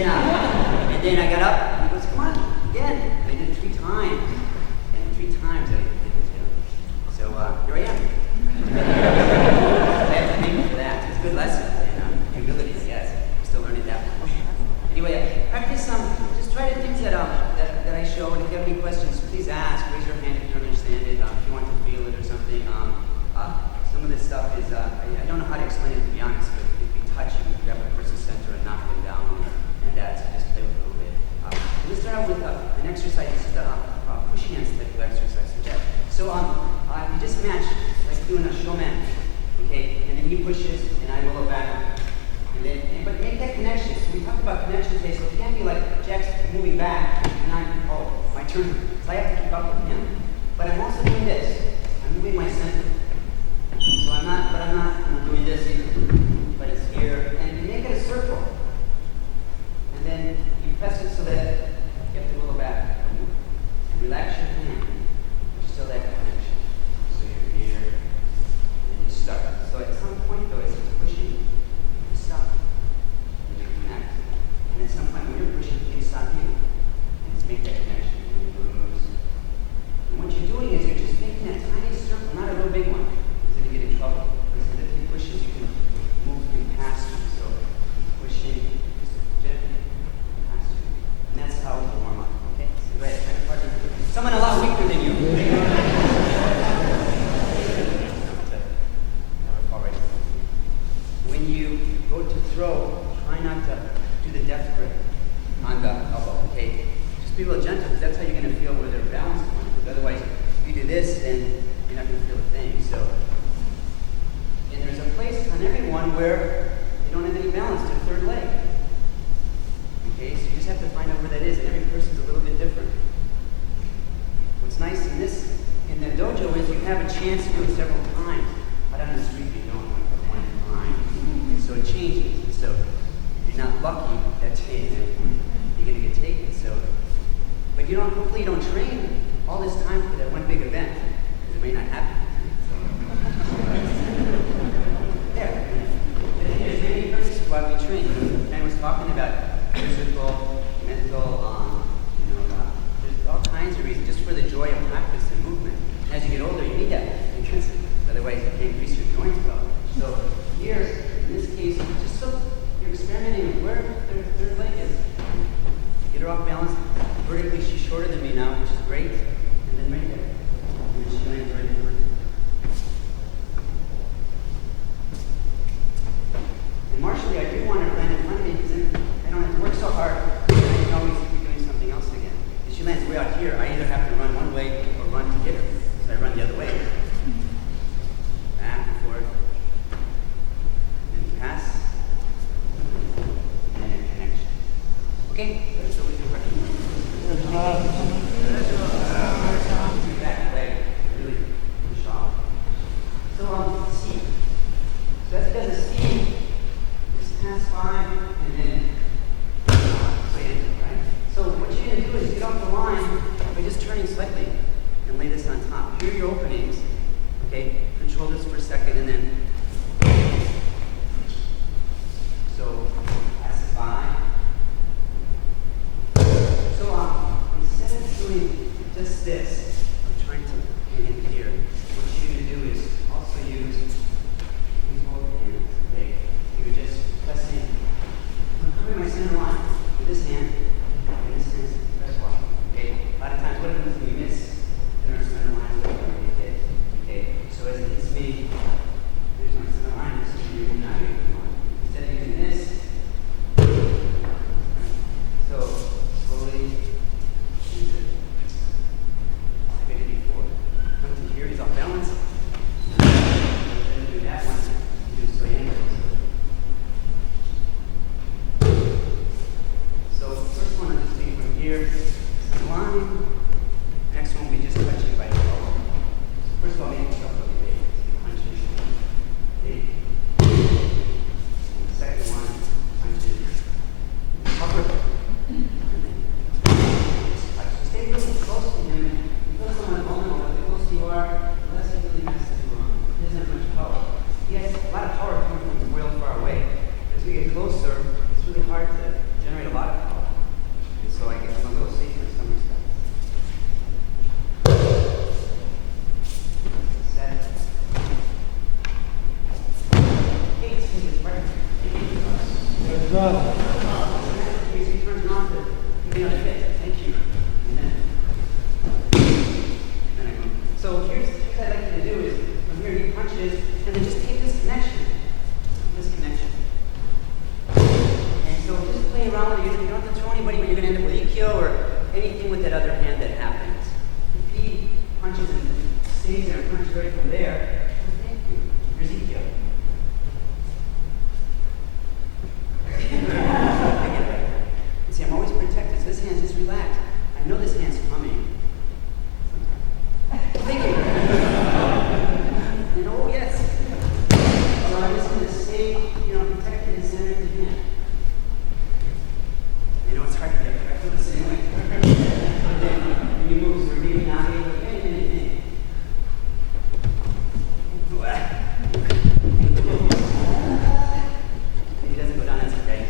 And then I got up, and he goes, come on, again. And I did it 3 times. And 3 times I did it. So here I am. I have to thank you for that. It's a good lesson. And humility, yes. I'm still learning that one. Anyway, practice just try the things that I show. And if you have any questions, please ask. Raise your hand if you don't understand it. If you want to feel it or something. Some of this stuff is, I don't know how to explain it, to be honest, but if you touch, you can grab a person's center and knock them down, and that's just play with it a little bit. Let's start out with an exercise. This is the push hands type of exercise. So you just match, like doing a showman, okay? And then he pushes, and I roll back. But make that connection. So we talked about connection today, so it can't be like Jack's moving back, and my turn. So I have to keep up with him. But I'm also doing this. I'm moving my center. So I'm not doing this either. But it's here. And you make it a circle. And then you press it so that you have to roll back. And relax your hand. There's still that connection. So you're here, and you start. So at some point, though, as it's pushing, you stop. And you connect. And at some point, when you're pushing, you stop you. And just make that connection. And you moves. And what you're doing is you're just making that tiny circle, not a real big one. So you get in trouble. Because if he pushes, you can move him past you. So pushing, just gently past you. And that's how to warm up. Okay? So go ahead. Someone a lot weaker than you. When you go to throw, try not to do the death grip on the elbow. Okay? Just be real gentle, because that's how you're going to feel where they're balanced on. Because otherwise, if you do this, then you're not going to feel a thing. So, and there's a place on everyone where they don't have any balance to their third leg. Okay, so you just have to find out where that is, and every person's a little bit different. What's nice in the dojo is you have a chance to do it several times. Out on the street, you don't like the one time. And so it changes. And so if you're not lucky that day, then you're going to get taken. So, but hopefully you don't train all this time for that one big event, because it may not happen. There. There's many purposes why we train. Dan was talking about physical, mental, there's all kinds of reasons, just for the joy of practice and movement. And as you get older, you need that, because otherwise you can't increase your joints well. So here, in this case, just so you're experimenting with where their third leg is. Get her off balance. Vertically, she's shorter than me now, which is great. And then right there. And she lands right in. And martially, I do want her to land in front of me, because then I don't have to work so hard. I can always be doing something else again. If she lands way out here, I either have to run one way or run to get her. So I run the other way. Back and forth. And pass. And then connection. Okay? So we do back leg. Really push off. So speed. So as it does a speed, just pass by and then land, right? So what you're going to do is get off the line by just turning slightly and lay this on top. Here are your openings. Okay? Control this for a second and then. So pass it by. So instead of doing just this, I'm trying to get in here. What you're going to do is also use both hands. Okay? You're just pressing. I'm covering my center line with this hand and this hand. Press block. Okay? A lot of times, what happens when you miss? And our center line is going to hit. Okay? So as it hits me, there's my center line. This is your not your one. Instead of using this, so slowly use it. I did it before. Come to here, he's off balance. Then do that one. Do sway angles. So first one, I'm just taking from here, some line. Next one, we just touch it by the elbow. First of all, make yourself look big. Punches. Big. And the second one, punches. Upper. And then just touch. So stay really close to him. You feel someone vulnerable, the closer you are, the less he really has to he doesn't have much power. He has a lot of power coming from real far away. As we get closer, it's really hard to generate a lot of Good job. He turns it on to be on a fit. Thank you. And then I go. So here's what I'd like you to do is from here he punches and then just take this connection. This connection. And so just play around with it. You don't have to throw anybody, but you're gonna end up with EQ or anything with that other hand that happens. If he punches and stays there and punches right from there, thank you. Here's EQ. See, I'm always protected, so this hand's just relaxed. I know this hand's coming. Thank you. And oh, yes. So I'm just going to stay, protected and centered in the hand. I know it's hard to get, but I feel the same way. And then you move, so maybe not able to get anything. He doesn't go down, that's okay.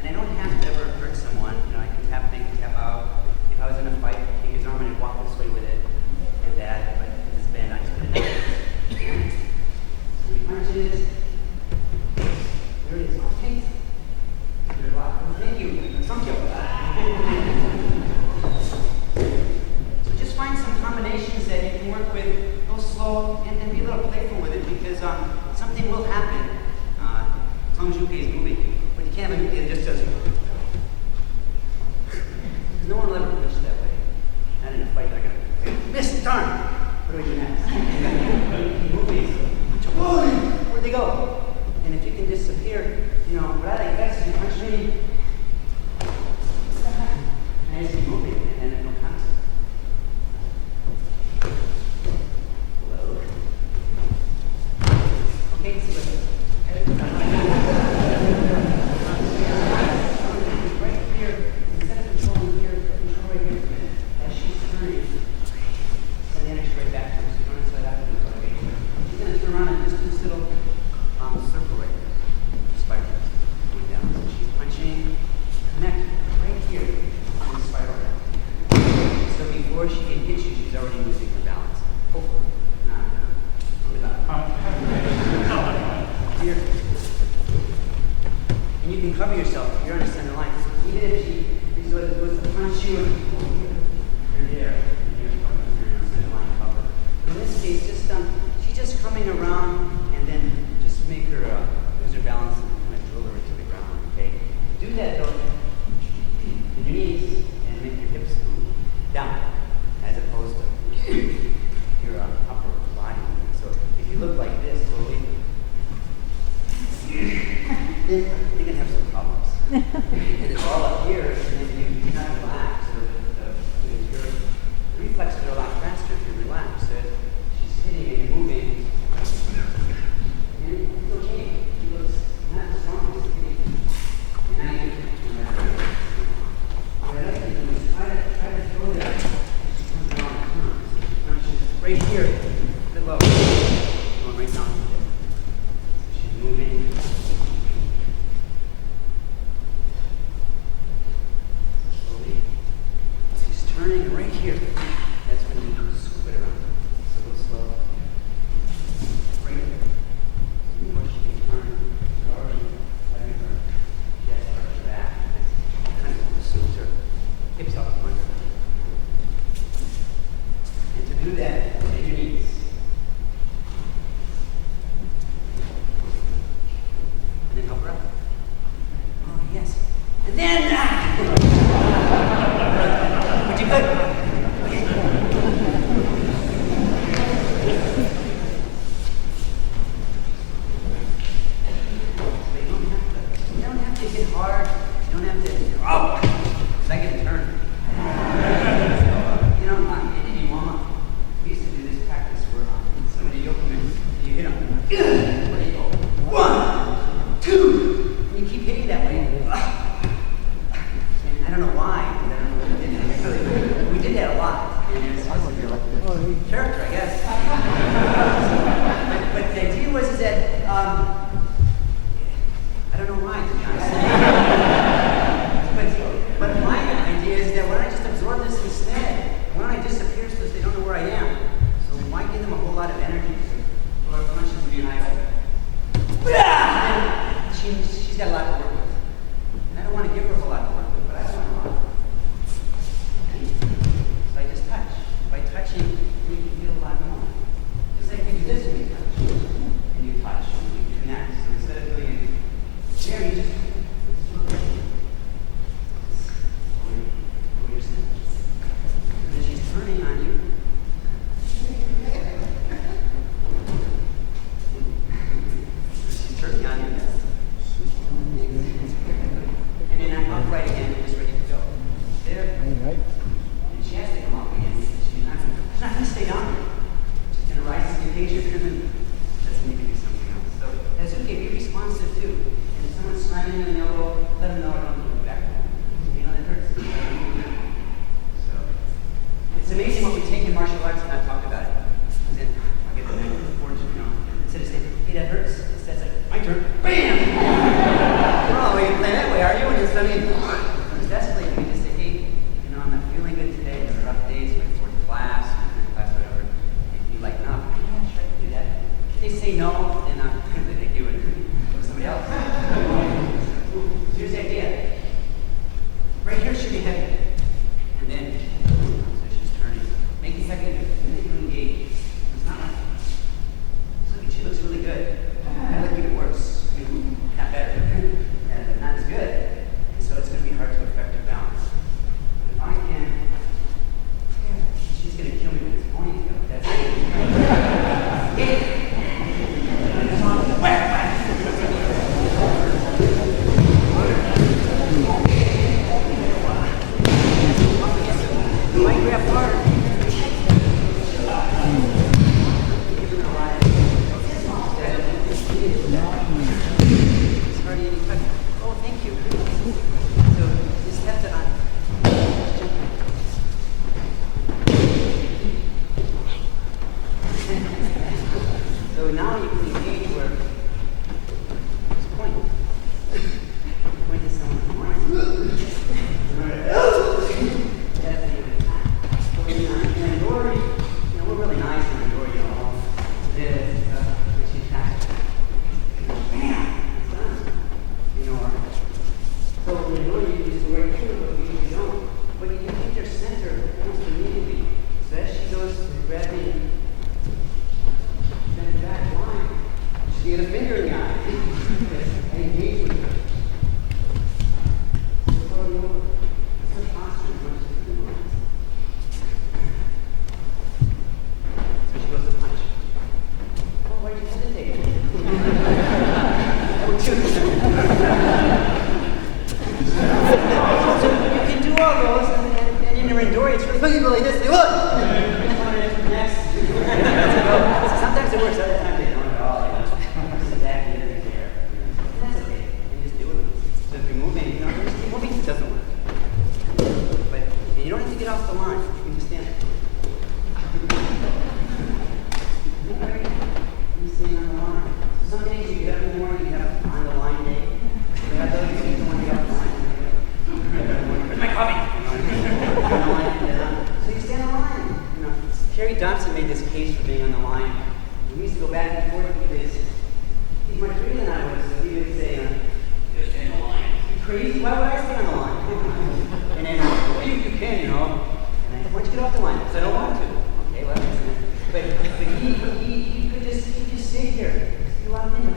And I don't have to ever hurt someone. I can tap in, tap out. If I was in a fight, take his arm and I'd walk this way with it and that. But in this band, I just put it down. So he punches. There it is. Okay. Good luck. Thank you. Thank you. So just find some combinations that you can work with. Go slow and be a little playful with it because something will happen as long as Yuki is moving. But you can't have a Yuki that just does. Because no one will ever punch that way. Not in a fight. They're going to miss. Darn. What do we do next? Keep moving. Where'd they go? And if you can disappear, what I like best is you punch me. And I just keep moving, and then no contact. Hello. Okay, so right here, instead of controlling here, control right here. As she's turning, send the energy right back to her. So you don't necessarily have to do it. She's going to turn around and just do this little circle right there. Spiral. Going down. So she's punching, connect right here and spiral down. So before she can hit you, she's already losing her balance. Hopefully. Not here. And you can cover yourself if you're on the center line. Even if she goes to punch you, you're there. You're center line cover. In this case, she's just coming around and then just make her lose her balance and kind of drill her into the ground. Okay. Do that though. With your knees and make your hips move down, as opposed to your upper body. So if you look like this, slowly, then you're gonna have some problems. And it's all up here, and then you kind of relax. So your reflexes are a lot faster if you relax. So she's hitting and you're moving. And it's okay. He goes, not as strong as hitting. And now you what I like to do is try to throw that as she comes around the turn. So she punches right here, a bit low. Going right down to the hip. She's moving. Slowly. She's turning right here. That's when you scoop it around. So go slow. Right here. Before she can turn, you're already having her chest arch back. Kind of assumes her hips out from under. And to do that, bend your knees. And then help her up. Oh, yes. And then, but you good? Okay. You don't have to hit hard. You don't have to, because I get a turn. In any warm-up, we used to do this practice where somebody will come in, you hit them. Where you go? 1, 2, and you keep hitting that way. And I don't know why, but I don't know what we did. We did that a lot. And it's character, I guess. But the idea was that, I don't know why, to be honest. But my idea is that why don't I just absorb this instead? Why don't I disappear so they don't know where I am? So why give them a whole lot of energy? Or punch that hurts? That's like, my turn. Bam! Oh, you play that way, are you? And it's, I mean, that's the way you just say, hey, you know, I'm not feeling good today. It's a rough day. It's my fourth class, whatever. And you like, no, yeah, sure, I can do that. If they say no, then they do it with somebody else. So here's the idea. Right here should be heavy. And then, so she's turning. Make it heavy, and then you engage. It's not like, look, she looks really good. I look even worse. Not better. And not as good. And so it's going to be hard to affect her balance. But if I can, yeah, she's going to kill me with this ponytail. That's it. Yeah. You might grab hard. It's hardly any touch. Oh, thank you. So just have to so now you can engage where it's point. Point to someone. We're really nice in the door, you know. This stuff, but she's fast. Bam! It's done. You know, so in the door you can just go right through, but we usually don't. But you can hit their center almost immediately. So as she goes to grab me, then back line, she get a finger in the eye. I engage with her. It's already over. It's her posture as much as the noise. So she goes to punch. Oh, why did you hesitate? Oh, two. So you can do all those, and in your endurance, it's really funny to go like this. Say, look! Next. Sometimes it works, other times they don't at all. This is that, the other is there. And that's okay. You just do it. So if you're moving, you know, just keep moving, it doesn't work. But you don't have to get off the line. You can just stand. You stay on the line. Some days you get up in the morning, you have on the line day. You have those days you want to get off the line. Where's my coffee? So you stay on the line. You know, Kerry Dobson made this case for being on the line. We used to go back and forth because he's much bigger than I was, so he would say, "You stay on the line." You crazy? Why would I stay on the line? And then, well, you can, you know. And I said, why don't you get off the line? Because I don't want to. Okay, well, but he could just stay here. Just go out in, he could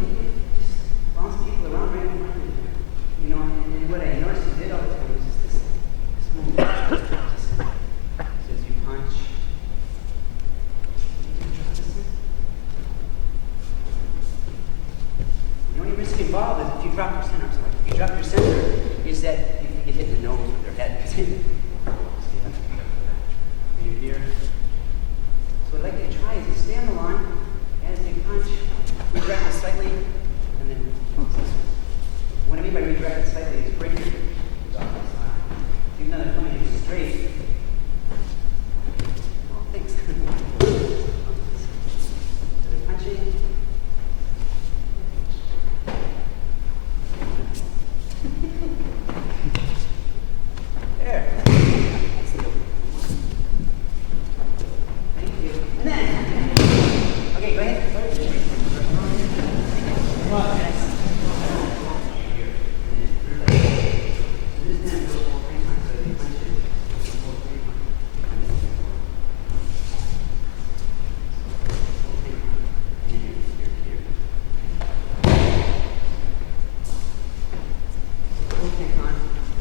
just bounce people around right in front of him. You know, and what I noticed he did all the time was just this movement. So as you punch, the only risk involved is if you drop your center. So like if you drop your center, is that you can get hit in the nose with their head. See that? Are you here? So what I'd like you to try is to stay on the line, as they punch, redirect it slightly, and then what I mean by redirect it slightly is break your even though they're coming in straight. Oh, thanks. So they're punching. There. Thank you. And then, okay, go ahead. Come on.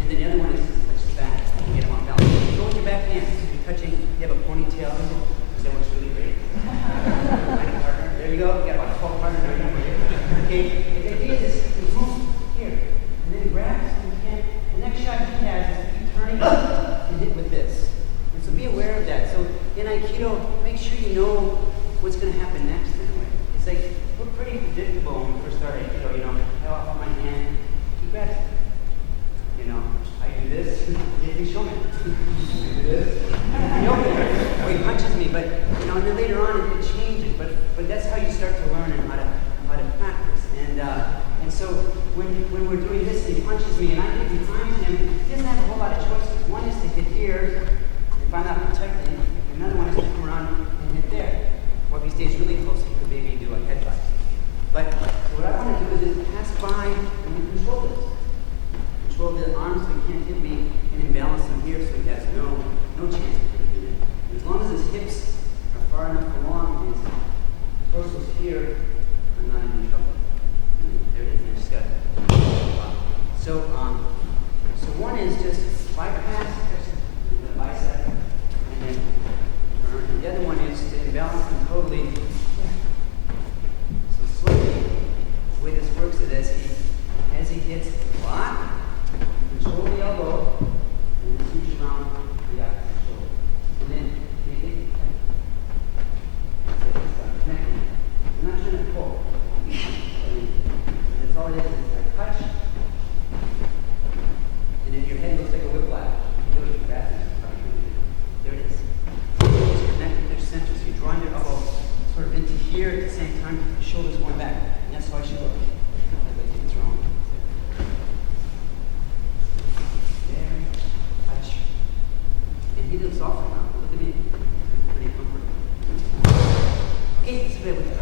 And then the other one is touch the back. Get them on balance. Go with your back hands. You're touching, you have a ponytail. That works really great. Find a partner. There you go. You got about 12 partners right now. Okay. The idea is you move here. And then grab so you can. The next shot he has is keep turning and hit with this. And so be aware of that. So in Aikido, make sure you know what's going to happen next in a way. It's like, we're pretty predictable when we first start Aikido. You know, I offer my hand. He grabs it. You know, I do this, you show me. I do this. Or he punches me, but you know, and then later on it changes. But that's how you start to learn how to as he hits block, control the elbow, and then switch around the opposite shoulder. And then make it connecting. I'm not trying to pull. That's all it is. It's a touch. And then your head looks like a whiplash. You do it fast enough. There it is. Just connect their center. So you're drawing your elbow sort of into here at the same time, the shoulders going back. And that's how I should look. Like it's wrong. There, touch. And he looks awful now. Look at me. Pretty comfortable. Okay, let's play with it.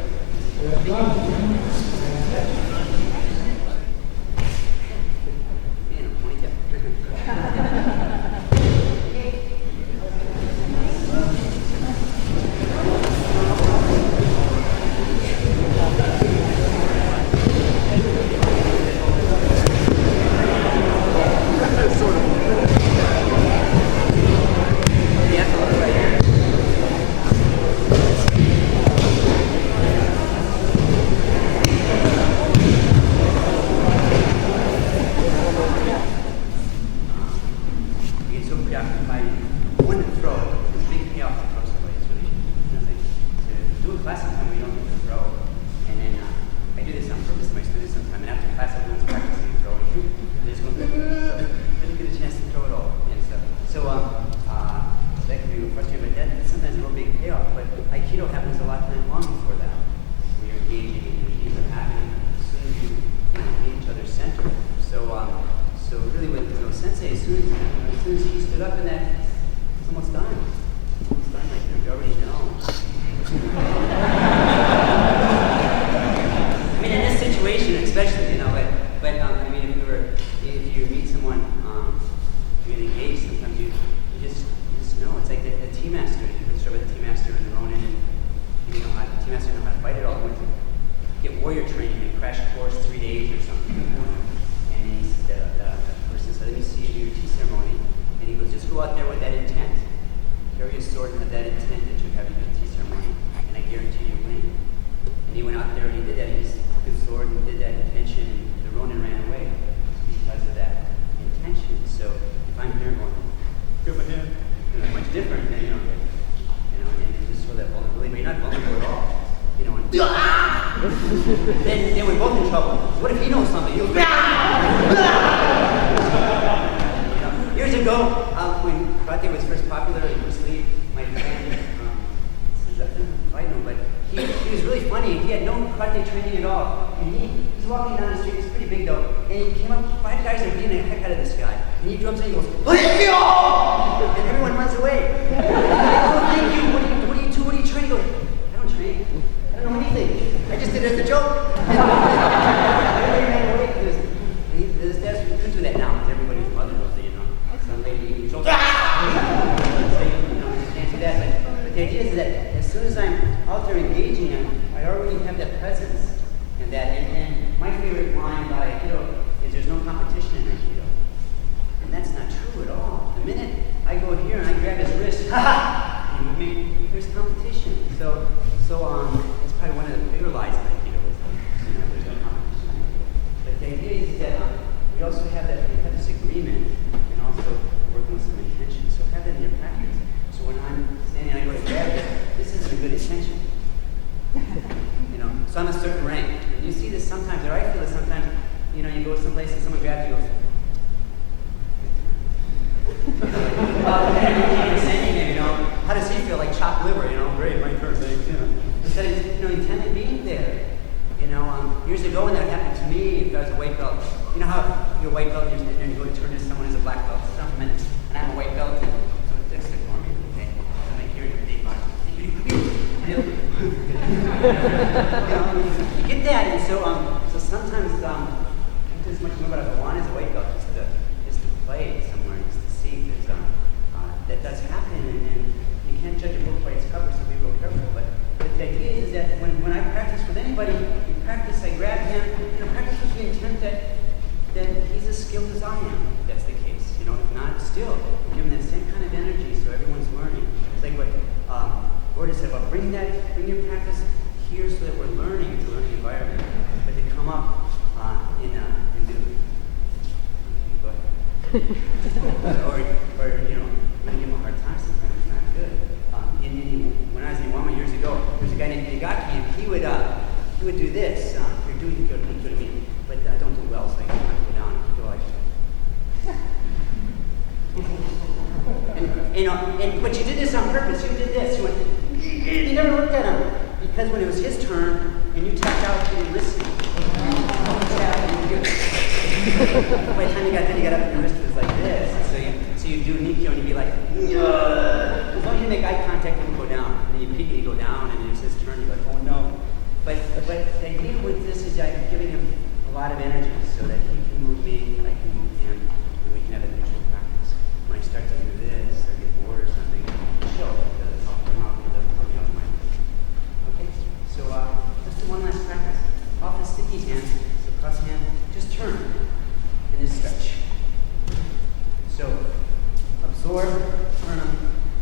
Then we're both in trouble. What if he knows something? He'll Years ago, when karate was first popular in Bruce Lee, my friend, this is I know, but he was really funny. He had no karate training at all. And he's walking down the street, he's pretty big though, and he came up, 5 guys are beating the heck out of this guy. And he jumps in and he goes, and everyone runs away. And I go, thank you, what do you train? He goes, I don't train. I don't know anything. I just did it as a joke. Everybody ran away because his dad's couldn't do that now because everybody's mother knows it, you know. Some lady eating so, you know, just can't do that. But the idea is that as soon as I'm out there engaging him, I already have that presence and that. And my favorite line about Aikido is there's no competition in Aikido. And that's not true at all. The minute I go here and I grab his wrist, with me, there's competition. So it's probably one of the bigger lies in Aikido is that there's no competition. But the idea is that we also have this agreement and also working with some intention. So have that in your practice. So when I'm standing and I go to grab it, this isn't a good intention. You know, so I'm a certain rank. And you see this sometimes, or I feel it sometimes, you know, you go someplace and someone grabs you and goes, you know, how does he feel? Like chopped liver, you know, great, my turn, thanks, you know. Instead of, you know, intended being there. You know, years ago when that happened to me, if I was a white belt, you know how you're a white belt and you go to turn to someone who's a black belt, stop a minute, and I'm a white belt, so fix it for me, okay? I'm like, here's your big box. You get that, and so sometimes as much more what I want as a white belt just to play somewhere, just to see if that does happen, and you can't judge a book by its cover, so be real careful. But the idea is that when I practice with anybody, we practice, I grab him, you know, practice with the intent that he's as skilled as I am, if that's the case. You know, if not, still, give him that same kind of energy so everyone's learning. It's like what Gordon said about bring your practice here so that we're learning. It's a learning environment. But to come up or you know, really give him a hard time sometimes. It's not good. When I was in Iwama years ago, there was a guy named Aikikai, and he would do this. You're doing good, you know what I mean? But I don't do well, so I go down and go like. But you did this on purpose. You did this. You went. You never looked at him because when it was his turn and you tapped out, he didn't listen. By the time you got done, you got up and your wrist was like this. So you do Nikyo and you'd be like, as long as you make eye contact, you go down. And you peek and you go down, and it's his turn. You're like, oh no. But the idea with this is I'm giving him a lot of energy so that he can move me, I can move him, and we can have a mutual practice. When I start to do this, or get bored or something, show it doesn't come out, it doesn't come out of my mind. Okay, so let's do one last practice. Off the sticky hand, so cross hand, just turn and just stretch. So absorb, turn them.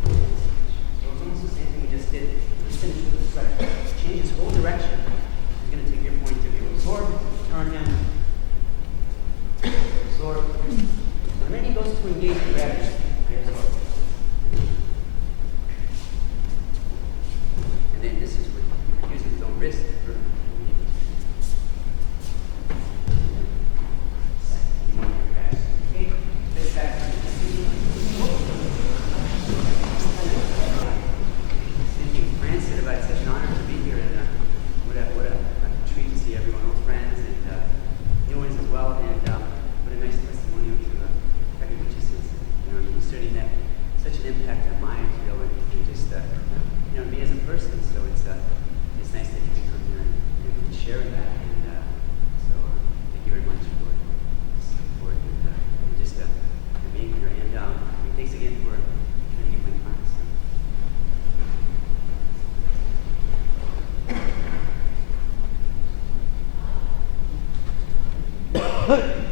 So it's almost the same thing we just did. Let's finish with the stretch. Change his whole direction. He's going to take your point of view. Absorb, turn him. Absorb. And then he goes to engage gravity. Absorb. And then this is what he uses his own wrist. Hey!